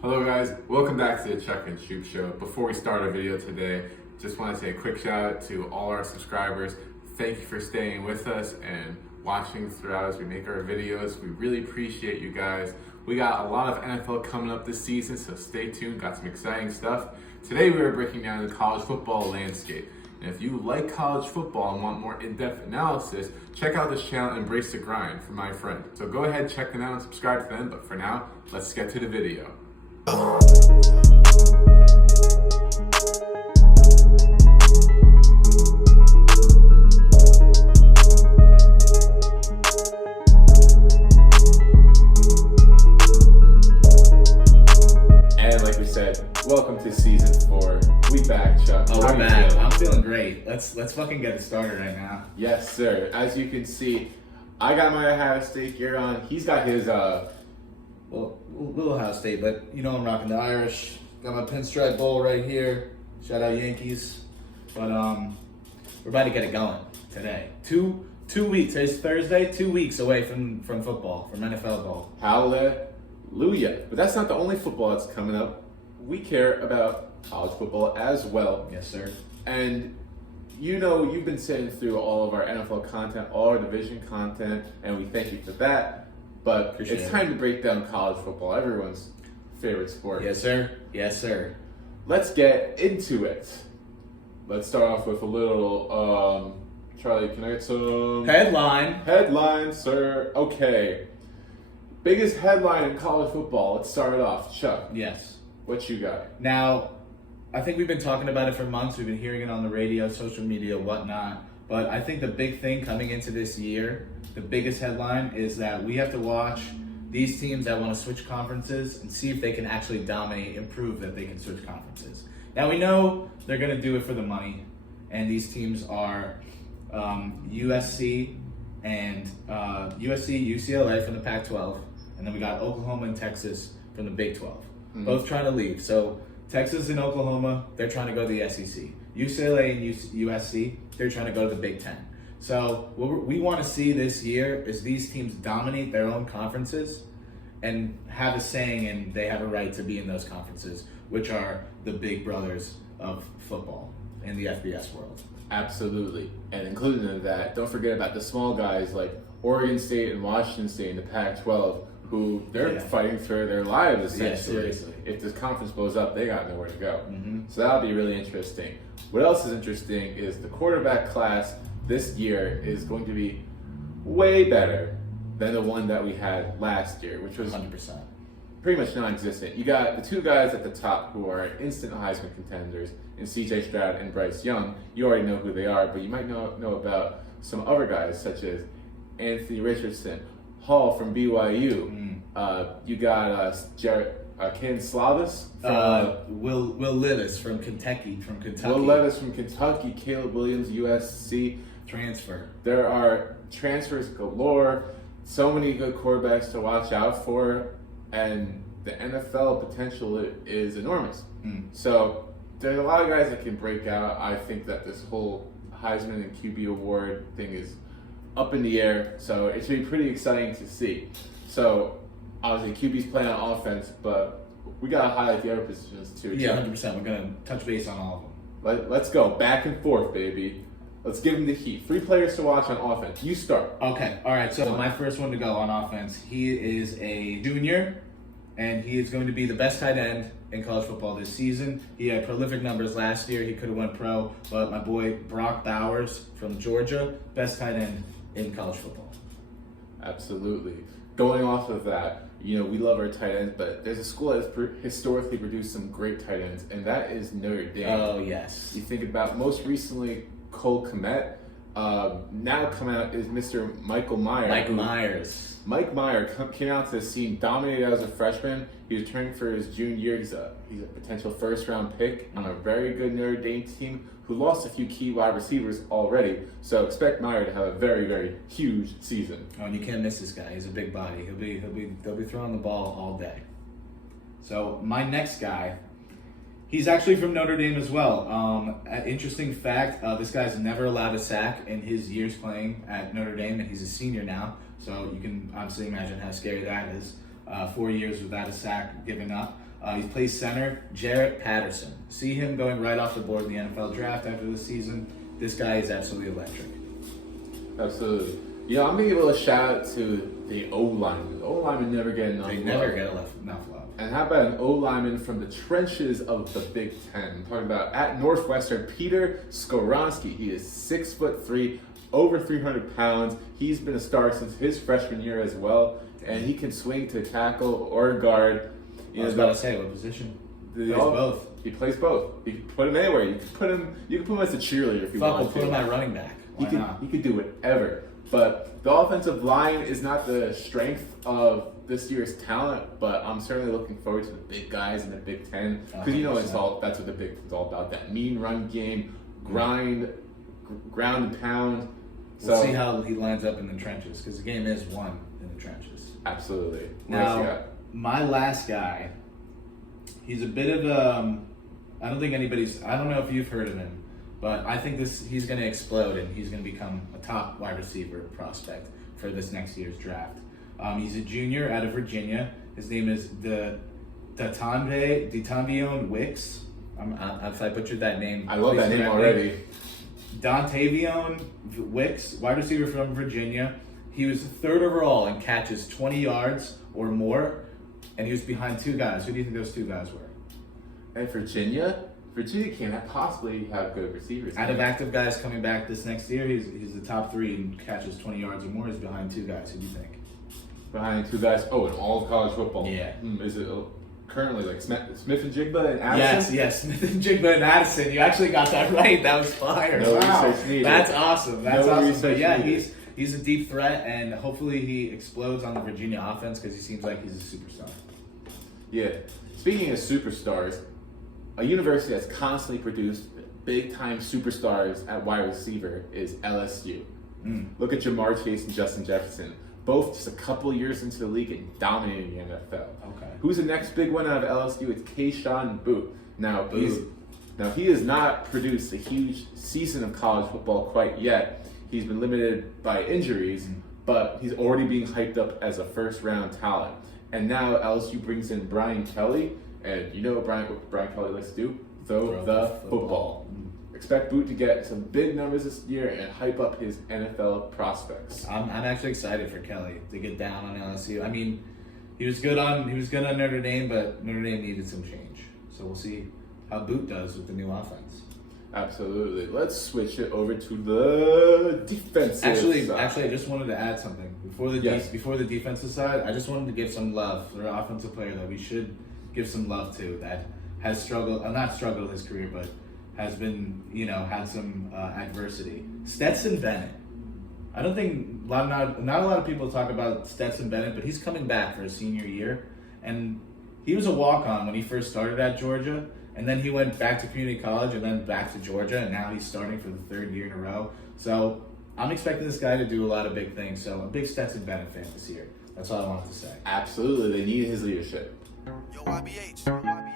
Hello guys, welcome back to the Chuck and Shoop Show. Before we start our video today, just want to say a quick shout out to all our subscribers. Thank you for staying with us and watching throughout as we make our videos. We really appreciate you guys. We got a lot of NFL coming up this season, so stay tuned, got some exciting stuff. Today we are breaking down the college football landscape. And if you like college football and want more in-depth analysis, check out this channel, Embrace the Grind, from my friend. So go ahead, check them out and subscribe to them, but for now, let's get to the video. And like we said, welcome to season 4. We back, Chuck. Oh, we're back. I'm feeling great. Let's fucking get it started right now. Yes, sir. As you can see, I got my Ohio State gear on. He's got his Well, little Ohio State, but you know I'm rocking the Irish. Got my pinstripe bowl right here. Shout out Yankees. But we're about to get it going today. Two weeks. Today's Thursday. 2 weeks away from football, from NFL ball. Hallelujah. But that's not the only football that's coming up. We care about college football as well. Yes, sir. And you know, you've been sitting through all of our NFL content, all our division content, and we thank you for that. But Appreciate it's it. time to break down college football, everyone's favorite sport. Yes, sir. Yes, sir. Let's get into it. Let's start off with a little, Charlie, can I get some headlines, sir? Okay. Biggest headline in college football. Let's start it off. Chuck, Yes. what you got? Now, I think we've been talking about it for months. We've been hearing it on the radio, social media, whatnot. But I think the big thing coming into this year, the biggest headline, is that we have to watch these teams that want to switch conferences and see if they can actually dominate and prove that they can switch conferences. Now, we know they're going to do it for the money, and these teams are USC and UCLA from the Pac-12, and then we got Oklahoma and Texas from the Big 12, both trying to leave. So Texas and Oklahoma, they're trying to go to the SEC. UCLA and USC, they're trying to go to the Big 10. So what we want to see this year is these teams dominate their own conferences and have a saying, and they have a right to be in those conferences, which are the big brothers of football in the FBS world. Absolutely. And included in that, don't forget about the small guys like Oregon State and Washington State in the Pac-12, who they're fighting for their lives, essentially. Yeah, seriously. If this conference blows up, they got nowhere to go. Mm-hmm. So that'll be really interesting. What else is interesting is the quarterback class this year is going to be way better than the one that we had last year, which was 100%. pretty much non-existent. You got the two guys at the top who are instant Heisman contenders in C.J. Stroud and Bryce Young. You already know who they are, but you might know about some other guys such as Anthony Richardson, Hall from BYU. You got Jarrett, Ken Slavis. Will Levis from Kentucky. Will Levis from Kentucky. Caleb Williams, USC. Transfer. There are transfers galore. So many good quarterbacks to watch out for, and the NFL potential is enormous. So there's a lot of guys that can break out. I think that this whole Heisman and QB award thing is up in the air, so it should be pretty exciting to see. So obviously QB's playing on offense, but we gotta highlight the other positions too. Yeah, 100%. We're gonna touch base on all of them. Let's go back and forth, baby. Let's give him the heat. 3 players to watch on offense. You start. Okay, all right. So my first one to go on offense, he is a junior, and he is going to be the best tight end in college football this season. He had prolific numbers last year. He could have went pro, but my boy Brock Bowers from Georgia, best tight end in college football. Absolutely. Going off of that, you know, we love our tight ends, but there's a school that has historically produced some great tight ends, and that is Notre Dame. Oh, yes. You think about most recently Cole Kmet. Now coming out is Mr. Michael Myers. Mike Meyer came out to the scene, dominated as a freshman. He was returning for his junior year. He's a potential first-round pick on a very good Notre Dame team who lost a few key wide receivers already. So expect Meyer to have a very, very huge season. Oh, and you can't miss this guy. He's a big body. They'll be throwing the ball all day. So my next guy, he's actually from Notre Dame as well. Interesting fact: this guy's never allowed a sack in his years playing at Notre Dame, and he's a senior now. So you can obviously imagine how scary that is. 4 years without a sack given up. He plays center, Jarrett Patterson. See him going right off the board in the NFL draft after this season. This guy is absolutely electric. Absolutely. I'm going to give a little shout out to the O-linemen. The O-linemen never get enough They love. never get enough love. And how about an O-lineman from the trenches of the Big Ten? I'm talking about at Northwestern, Peter Skaroski. He is 6'3", over 300 pounds. He's been a star since his freshman year as well. And he can swing to tackle or guard. I was about to say, what position? He plays both. He plays both. You can put him anywhere. You can put him as a cheerleader if you want We'll put him at running back. Why not? He could do whatever. But the offensive line is not the strength of this year's talent, but I'm certainly looking forward to the big guys in the Big Ten. Because that's what the Big Ten's all about. That mean run game, ground and pound. We'll see how he lines up in the trenches, because the game is won in the trenches. Absolutely. Now, my last guy, he's a bit of I don't know if you've heard of him, but I think he's going to explode and he's going to become a top wide receiver prospect for this next year's draft. He's a junior out of Virginia. His name is Dantevion Wicks. If I butchered that name, I love that name already. Dantevion Wicks, wide receiver from Virginia. He was third overall in catches 20 yards or more, and he was behind two guys. Who do you think those two guys were? And Virginia can't possibly have good receivers. Out of active guys coming back this next year, he's the top three in catches 20 yards or more. He's behind two guys. Who do you think? Behind two guys? Oh, in all of college football? Yeah. Is it currently like Smith and Jigba and Addison? Yes, Smith and Jigba and Addison. You actually got that right. That was fire. No Wow. research needed. That's awesome. But yeah, needed. he's a deep threat, and hopefully he explodes on the Virginia offense because he seems like he's a superstar. Yeah. Speaking of superstars, a university that's constantly produced big-time superstars at wide receiver is LSU. Look at Jamar Chase and Justin Jefferson. Both just a couple years into the league and dominating the NFL. Okay. Who's the next big one out of LSU? It's Keyshawn Booth. Now he has not produced a huge season of college football quite yet. He's been limited by injuries, but he's already being hyped up as a first-round talent. And now LSU brings in Brian Kelly, and you know what Brian Kelly likes to do? Throw the football. Expect Boot to get some big numbers this year and hype up his NFL prospects. I'm actually excited for Kelly to get down on LSU. I mean, he was good on Notre Dame, but Notre Dame needed some change. So we'll see how Boot does with the new offense. Absolutely. Let's switch it over to the defensive side. Actually, I just wanted to add something before the defensive side. I just wanted to give some love for an offensive player that we should give some love to that has struggled, not struggled his career, but has been, had some adversity. Stetson Bennett. I don't think not a lot of people talk about Stetson Bennett, but he's coming back for his senior year, and he was a walk-on when he first started at Georgia, and then he went back to community college and then back to Georgia, and now he's starting for the third year in a row. So I'm expecting this guy to do a lot of big things. So I'm a big Stetson Bennett fan this year. That's all I wanted to say. Absolutely, they need his leadership. Yo, YBH.